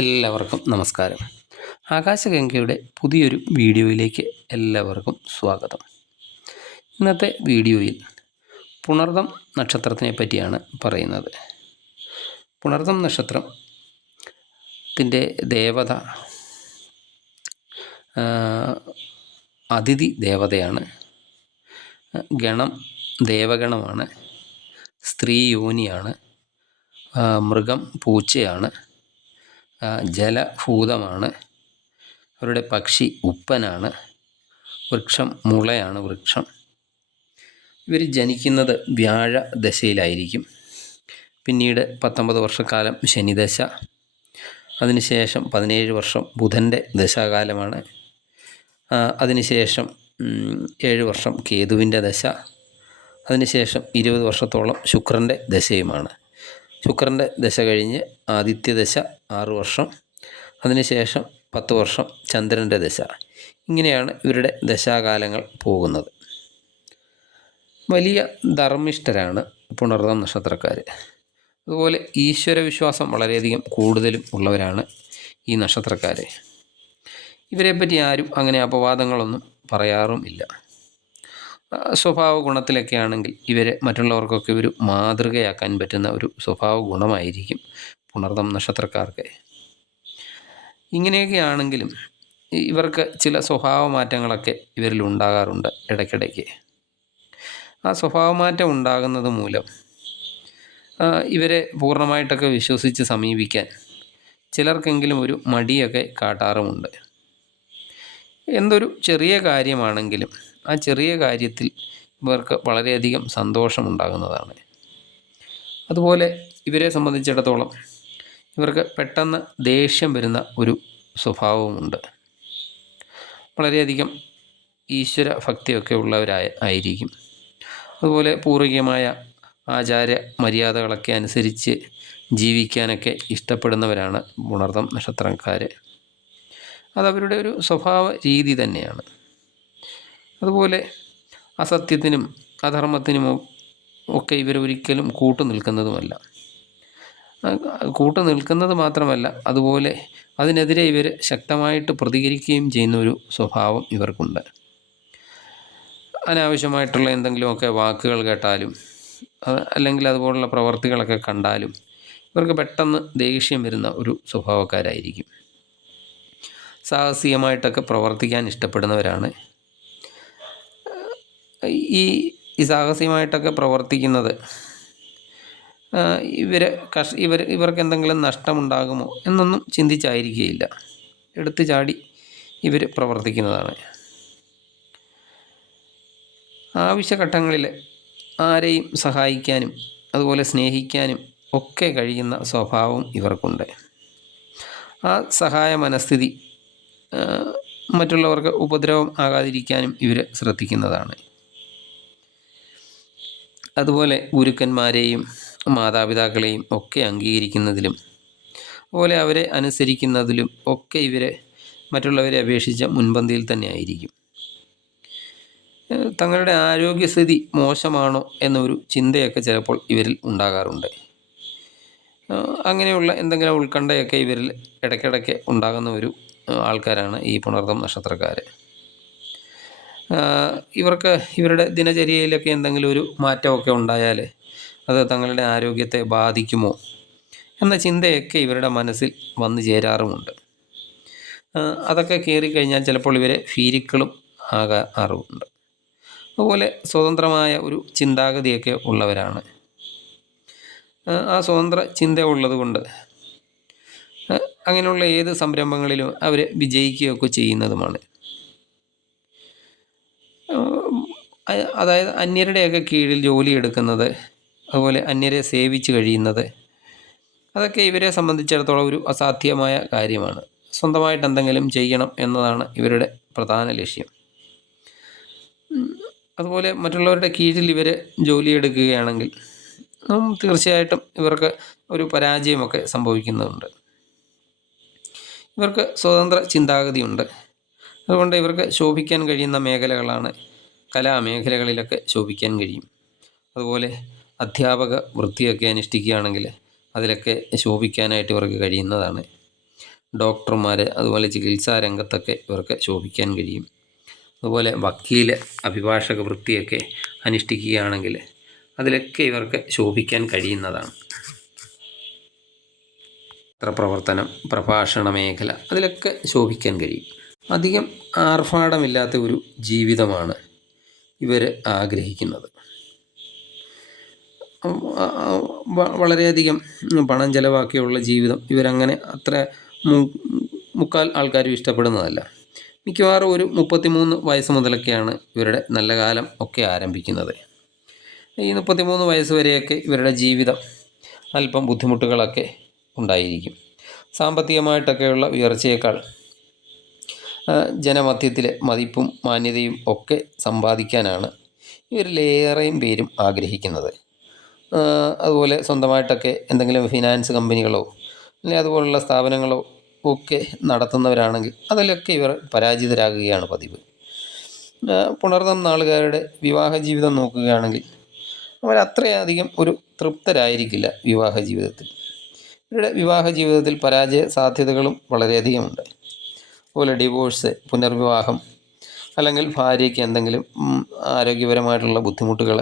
എല്ലാവർക്കും നമസ്കാരം. ആകാശഗംഗയുടെ പുതിയൊരു വീഡിയോയിലേക്ക് എല്ലാവർക്കും സ്വാഗതം. ഇന്നത്തെ വീഡിയോയിൽ പുണർദം നക്ഷത്രത്തിനെ പറ്റിയാണ് പറയുന്നത്. പുണർദം നക്ഷത്രം ത്തിന്റെ ദേവത അതിഥി ദേവതയാണ്. ഗണം ദേവഗണമാണ്. സ്ത്രീ യോനിയാണ് മൃഗം പൂച്ചയാണ്. ജലഭൂതമാണ്. അവരുടെ പക്ഷി ഉപ്പനാണ്. വൃക്ഷം മുളയാണ് വൃക്ഷം. ഇവർ ജനിക്കുന്നത് വ്യാഴ ദശയിലായിരിക്കും. പിന്നീട് പത്തൊമ്പത് വർഷക്കാലം ശനിദശ. അതിനുശേഷം പതിനേഴ് വർഷം ബുധന്റെ ദശാകാലമാണ്. അതിനുശേഷം ഏഴ് വർഷം കേതുവിന്റെ ദശ. അതിനുശേഷം ഇരുപത് വർഷത്തോളം ശുക്രന്റെ ദശയുമാണ്. ശുക്രന്റെ ദശ കഴിഞ്ഞ് ആദിത്യദശ ആറ് വർഷം. അതിനുശേഷം പത്ത് വർഷം ചന്ദ്രന്റെ ദശ. ഇങ്ങനെയാണ് ഇവരുടെ ദശാകാലങ്ങൾ പോകുന്നത്. വലിയ ധർമ്മിഷ്ഠരാണ് പുണർദം നക്ഷത്രക്കാർ. അതുപോലെ ഈശ്വരവിശ്വാസം വളരെയധികം കൂടുതലും ഉള്ളവരാണ് ഈ നക്ഷത്രക്കാർ. ഇവരെപ്പറ്റി ആരും അങ്ങനെ അപവാദങ്ങളൊന്നും പറയാറും ഇല്ല. സ്വഭാവ ഗുണത്തിലൊക്കെ ആണെങ്കിൽ ഇവരെ മറ്റുള്ളവർക്കൊക്കെ ഒരു മാതൃകയാക്കാൻ പറ്റുന്ന ഒരു സ്വഭാവ ഗുണമായിരിക്കും പുണർദം നക്ഷത്രക്കാർക്ക്. ഇങ്ങനെയൊക്കെ ആണെങ്കിലും ഇവർക്ക് ചില സ്വഭാവ മാറ്റങ്ങളൊക്കെ ഇവരിൽ ഉണ്ടാകാറുണ്ട് ഇടയ്ക്കിടയ്ക്ക്. ആ സ്വഭാവമാറ്റം ഉണ്ടാകുന്നത് മൂലം ഇവരെ പൂർണമായിട്ടൊക്കെ വിശ്വസിച്ച് സമീപിക്കാൻ ചിലർക്കെങ്കിലും ഒരു മടിയൊക്കെ കാട്ടാറുമുണ്ട്. എന്തൊരു ചെറിയ കാര്യമാണെങ്കിലും ആ ചെറിയ കാര്യത്തിൽ ഇവർക്ക് വളരെയധികം സന്തോഷമുണ്ടാകുന്നതാണ്. അതുപോലെ ഇവരെ സംബന്ധിച്ചിടത്തോളം ഇവർക്ക് പെട്ടെന്ന് ദേഷ്യം വരുന്ന ഒരു സ്വഭാവമുണ്ട് വളരെയധികം ഈശ്വര ഭക്തിയൊക്കെ ഉള്ളവരായ ആയിരിക്കും. അതുപോലെ പൂർവികമായ ആചാര മര്യാദകളൊക്കെ അനുസരിച്ച് ജീവിക്കാനൊക്കെ ഇഷ്ടപ്പെടുന്നവരാണ് ഉണർത്തം നക്ഷത്രക്കാർ അതവരുടെ ഒരു സ്വഭാവ രീതി തന്നെയാണ്. അതുപോലെ അസത്യത്തിനും അധർമ്മത്തിനും ഒക്കെ ഇവർ ഒരിക്കലും കൂട്ടു നിൽക്കുന്നതുമല്ല. കൂട്ടു നിൽക്കുന്നത് മാത്രമല്ല അതുപോലെ അതിനെതിരെ ഇവർ ശക്തമായിട്ട് പ്രതികരിക്കുകയും ചെയ്യുന്ന ഒരു സ്വഭാവം ഇവർക്കുണ്ട്. അനാവശ്യമായിട്ടുള്ള എന്തെങ്കിലുമൊക്കെ വാക്കുകൾ കേട്ടാലും അല്ലെങ്കിൽ അതുപോലുള്ള പ്രവർത്തികളൊക്കെ കണ്ടാലും ഇവർക്ക് പെട്ടെന്ന് ദേഷ്യം വരുന്ന ഒരു സ്വഭാവക്കാരായിരിക്കും. സാഹസികമായിട്ടൊക്കെ പ്രവർത്തിക്കാൻ ഇഷ്ടപ്പെടുന്നവരാണ് ഈ സാഹസികമായിട്ടൊക്കെ പ്രവർത്തിക്കുന്നത്. ഇവർ കഷ് ഇവർ ഇവർക്ക് എന്തെങ്കിലും നഷ്ടമുണ്ടാകുമോ എന്നൊന്നും ചിന്തിച്ചായിരിക്കുകയില്ല. എടുത്തു ചാടി ഇവർ പ്രവർത്തിക്കുന്നതാണ്. ആവശ്യഘട്ടങ്ങളിൽ ആരെയും സഹായിക്കാനും അതുപോലെ സ്നേഹിക്കാനും ഒക്കെ കഴിയുന്ന സ്വഭാവം ഇവർക്കുണ്ട്. ആ സഹായ മനസ്ഥിതി മറ്റുള്ളവർക്ക് ഉപദ്രവം ആകാതിരിക്കാനും ഇവർ ശ്രദ്ധിക്കുന്നതാണ്. അതുപോലെ ഗുരുക്കന്മാരെയും മാതാപിതാക്കളെയും ഒക്കെ അംഗീകരിക്കുന്നതിലും അതുപോലെ അവരെ അനുസരിക്കുന്നതിലും ഒക്കെ ഇവരെ മറ്റുള്ളവരെ അപേക്ഷിച്ച മുൻപന്തിയിൽ തന്നെ ആയിരിക്കും. തങ്ങളുടെ ആരോഗ്യസ്ഥിതി മോശമാണോ എന്നൊരു ചിന്തയൊക്കെ ചിലപ്പോൾ ഇവരിൽ ഉണ്ടാകാറുണ്ട്. അങ്ങനെയുള്ള എന്തെങ്കിലും ഉത്കണ്ഠയൊക്കെ ഇവരിൽ ഇടയ്ക്കിടയ്ക്ക് ഉണ്ടാകുന്ന ഒരു ആൾക്കാരാണ് ഈ പുണർദം നക്ഷത്രക്കാർ ഇവർക്ക് ഇവരുടെ ദിനചര്യയിലൊക്കെ എന്തെങ്കിലും ഒരു മാറ്റമൊക്കെ ഉണ്ടായാൽ അത് തങ്ങളുടെ ആരോഗ്യത്തെ ബാധിക്കുമോ എന്ന ചിന്തയൊക്കെ ഇവരുടെ മനസ്സിൽ വന്നു ചേരാറുമുണ്ട്. അതൊക്കെ കയറിക്കഴിഞ്ഞാൽ ചിലപ്പോൾ ഇവരെ ഫീരിക്കളും ആകാറുമുണ്ട് അതുപോലെ സ്വതന്ത്രമായ ഒരു ചിന്താഗതിയൊക്കെ ഉള്ളവരാണ്. ആ സ്വതന്ത്ര ചിന്ത ഉള്ളതുകൊണ്ട് അങ്ങനെയുള്ള ഏത് സംരംഭങ്ങളിലും അവർ വിജയിക്കുകയൊക്കെ ചെയ്യുന്നതുമാണ്. അതായത് അന്യരുടെയൊക്കെ കീഴിൽ ജോലി എടുക്കുന്നത് അതുപോലെ അന്യരെ സേവിച്ച് കഴിയുന്നത് അതൊക്കെ ഇവരെ സംബന്ധിച്ചിടത്തോളം ഒരു അസാധ്യമായ കാര്യമാണ്. സ്വന്തമായിട്ട് എന്തെങ്കിലും ചെയ്യണം എന്നതാണ് ഇവരുടെ പ്രധാന ലക്ഷ്യം. അതുപോലെ മറ്റുള്ളവരുടെ കീഴിൽ ഇവർ ജോലിയെടുക്കുകയാണെങ്കിൽ തീർച്ചയായിട്ടും ഇവർക്ക് ഒരു പരാജയമൊക്കെ സംഭവിക്കുന്നുണ്ട്. ഇവർക്ക് സ്വതന്ത്ര ചിന്താഗതിയുണ്ട്. അതുകൊണ്ട് ഇവർക്ക് ശോഭിക്കാൻ കഴിയുന്ന മേഖലകളാണ് കലാമേഖലകളിലൊക്കെ ശോഭിക്കാൻ കഴിയും. അതുപോലെ അധ്യാപക വൃത്തിയൊക്കെ അനുഷ്ഠിക്കുകയാണെങ്കിൽ അതിലൊക്കെ ശോഭിക്കാനായിട്ട് ഇവർക്ക് കഴിയുന്നതാണ്. ഡോക്ടർമാർ അതുപോലെ ചികിത്സാ രംഗത്തൊക്കെ ഇവർക്ക് ശോഭിക്കാൻ കഴിയും. അതുപോലെ വക്കീൽ അഭിഭാഷക വൃത്തിയൊക്കെ അനുഷ്ഠിക്കുകയാണെങ്കിൽ അതിലൊക്കെ ഇവർക്ക് ശോഭിക്കാൻ കഴിയുന്നതാണ്. പത്രപ്രവർത്തനം പ്രഭാഷണ മേഖല അതിലൊക്കെ ശോഭിക്കാൻ കഴിയും. അധികം ആർഭാടമില്ലാത്ത ഒരു ജീവിതമാണ് ഇവർ ആഗ്രഹിക്കുന്നത്. വളരെയധികം പണം ചിലവാക്കിയുള്ള ജീവിതം ഇവരങ്ങനെ അത്ര മുക്കാൽ ആൾക്കാരും ഇഷ്ടപ്പെടുന്നതല്ല. മിക്കവാറും ഒരു മുപ്പത്തിമൂന്ന് വയസ്സ് മുതലൊക്കെയാണ് ഇവരുടെ നല്ല കാലം ഒക്കെ ആരംഭിക്കുന്നത്. ഈ മുപ്പത്തിമൂന്ന് വയസ്സ് വരെയൊക്കെ ഇവരുടെ ജീവിതം അല്പം ബുദ്ധിമുട്ടുകളൊക്കെ ഉണ്ടായിരിക്കും. സാമ്പത്തികമായിട്ടൊക്കെയുള്ള ഉയർച്ചയേക്കാൾ ജനമധ്യത്തിലെ മതിപ്പും മാന്യതയും ഒക്കെ സമ്പാദിക്കാനാണ് ഇവരിലേറെയും പേരും ആഗ്രഹിക്കുന്നത്. അതുപോലെ സ്വന്തമായിട്ടൊക്കെ എന്തെങ്കിലും ഫിനാൻസ് കമ്പനികളോ അല്ലെങ്കിൽ അതുപോലുള്ള സ്ഥാപനങ്ങളോ ഒക്കെ നടത്തുന്നവരാണെങ്കിൽ അതിലൊക്കെ ഇവർ പരാജിതരാകുകയാണ് പതിവ്. പുണർന്നം നാളുകാരുടെ വിവാഹ ജീവിതം നോക്കുകയാണെങ്കിൽ അവരത്രയധികം ഒരു തൃപ്തരായിരിക്കില്ല വിവാഹ ജീവിതത്തിൽ. ഇവരുടെ വിവാഹ ജീവിതത്തിൽ പരാജയ സാധ്യതകളും വളരെയധികമുണ്ട്. അതുപോലെ ഡിവോഴ്സ് പുനർവിവാഹം അല്ലെങ്കിൽ ഭാര്യയ്ക്ക് എന്തെങ്കിലും ആരോഗ്യപരമായിട്ടുള്ള ബുദ്ധിമുട്ടുകൾ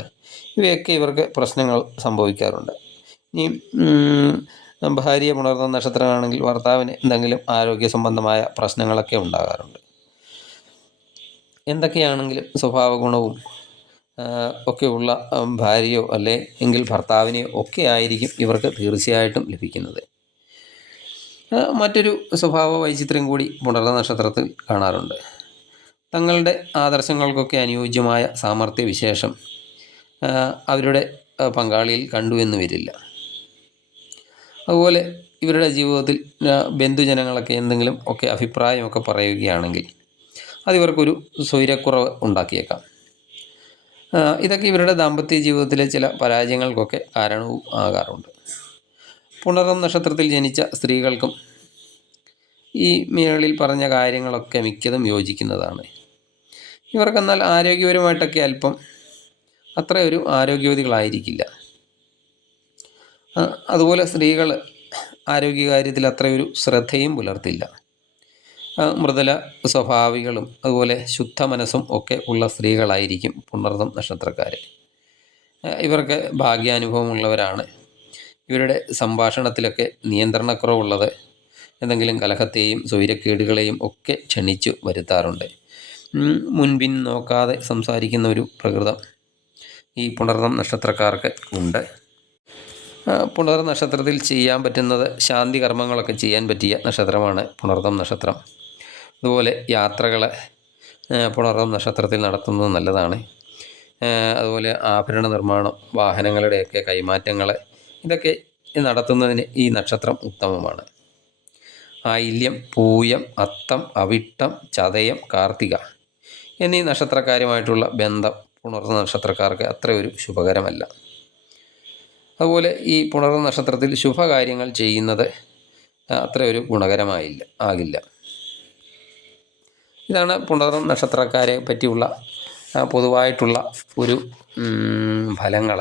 ഇവയൊക്കെ ഇവർക്ക് പ്രശ്നങ്ങൾ സംഭവിക്കാറുണ്ട്. ഇനി ഭാര്യ പുണർന്ന നക്ഷത്രമാണെങ്കിൽ ഭർത്താവിന് എന്തെങ്കിലും ആരോഗ്യ സംബന്ധമായ പ്രശ്നങ്ങളൊക്കെ ഉണ്ടാകാറുണ്ട്. എന്തൊക്കെയാണെങ്കിലും സ്വഭാവ ഗുണവും ഒക്കെയുള്ള ഭാര്യയോ അല്ലെ എങ്കിൽ ഭർത്താവിനെയോ ഒക്കെ ആയിരിക്കും ഇവർക്ക് തീർച്ചയായിട്ടും ലഭിക്കുന്നത്. മറ്റൊരു സ്വഭാവ വൈചിത്ര്യം കൂടി പുണർന്ന നക്ഷത്രത്തിൽ കാണാറുണ്ട്. തങ്ങളുടെ ആദർശങ്ങൾക്കൊക്കെ അനുയോജ്യമായ സാമർഥ്യ വിശേഷം അവരുടെ പങ്കാളിയിൽ കണ്ടു എന്ന് വരില്ല. അതുപോലെ ഇവരുടെ ജീവിതത്തിൽ ബന്ധുജനങ്ങളൊക്കെ എന്തെങ്കിലും ഒക്കെ അഭിപ്രായമൊക്കെ പറയുകയാണെങ്കിൽ അതിവർക്കൊരു സ്വൈരക്കുറവ് ഉണ്ടാക്കിയേക്കാം. ഇതൊക്കെ ഇവരുടെ ദാമ്പത്യ ജീവിതത്തിലെ ചില പരാജയങ്ങൾക്കൊക്കെ കാരണവും ആകാറുണ്ട്. പുണർന്നം നക്ഷത്രത്തിൽ ജനിച്ച സ്ത്രീകൾക്കും ഈ മേളിൽ പറഞ്ഞ കാര്യങ്ങളൊക്കെ മിക്കതും യോജിക്കുന്നതാണ്. ഇവർക്കെന്നാൽ ആരോഗ്യപരമായിട്ടൊക്കെ അല്പം അത്ര ഒരു ആരോഗ്യവതികളായിരിക്കില്ല അതുപോലെ സ്ത്രീകൾ ആരോഗ്യകാര്യത്തിൽ അത്രയൊരു ശ്രദ്ധയും പുലർത്തില്ല. മൃദുല സ്വഭാവികളും അതുപോലെ ശുദ്ധ മനസ്സും ഒക്കെ ഉള്ള സ്ത്രീകളായിരിക്കും പുണർന്നം നക്ഷത്രക്കാർ ഇവർക്ക് ഭാഗ്യാനുഭവമുള്ളവരാണ്. ഇവരുടെ സംഭാഷണത്തിലൊക്കെ നിയന്ത്രണക്കുറവുള്ളത് എന്തെങ്കിലും കലഹത്തെയും സ്വൈരക്കേടുകളെയും ഒക്കെ ക്ഷണിച്ചു വരുത്താറുണ്ട്. മുൻപിൻ നോക്കാതെ സംസാരിക്കുന്ന ഒരു പ്രകൃതം ഈ പുണർന്നം നക്ഷത്രക്കാർക്ക് ഉണ്ട്. പുണർ നക്ഷത്രത്തിൽ ചെയ്യാൻ പറ്റുന്നത് ശാന്തി കർമ്മങ്ങളൊക്കെ ചെയ്യാൻ പറ്റിയ നക്ഷത്രമാണ് പുണർന്നം നക്ഷത്രം. അതുപോലെ യാത്രകൾ പുണർന്നം നക്ഷത്രത്തിൽ നടത്തുന്നത് നല്ലതാണ്. അതുപോലെ ആഭരണ നിർമ്മാണം വാഹനങ്ങളുടെയൊക്കെ കൈമാറ്റങ്ങൾ ഇതൊക്കെ നടത്തുന്നതിന് ഈ നക്ഷത്രം ഉത്തമമാണ്. ആയില്യം പൂയം അത്തം അവിട്ടം ചതയം കാർത്തിക എന്നീ നക്ഷത്രക്കാരുമായിട്ടുള്ള ബന്ധം പുണർന്ന നക്ഷത്രക്കാർക്ക് അത്ര ഒരു ശുഭകരമല്ല. അതുപോലെ ഈ പുണർന്ന നക്ഷത്രത്തിൽ ശുഭകാര്യങ്ങൾ ചെയ്യുന്നത് അത്ര ഒരു ഗുണകരമായില്ല ആകില്ല. ഇതാണ് പുണർന്ന നക്ഷത്രക്കാരെ പറ്റിയുള്ള പൊതുവായിട്ടുള്ള ഒരു ഫലങ്ങൾ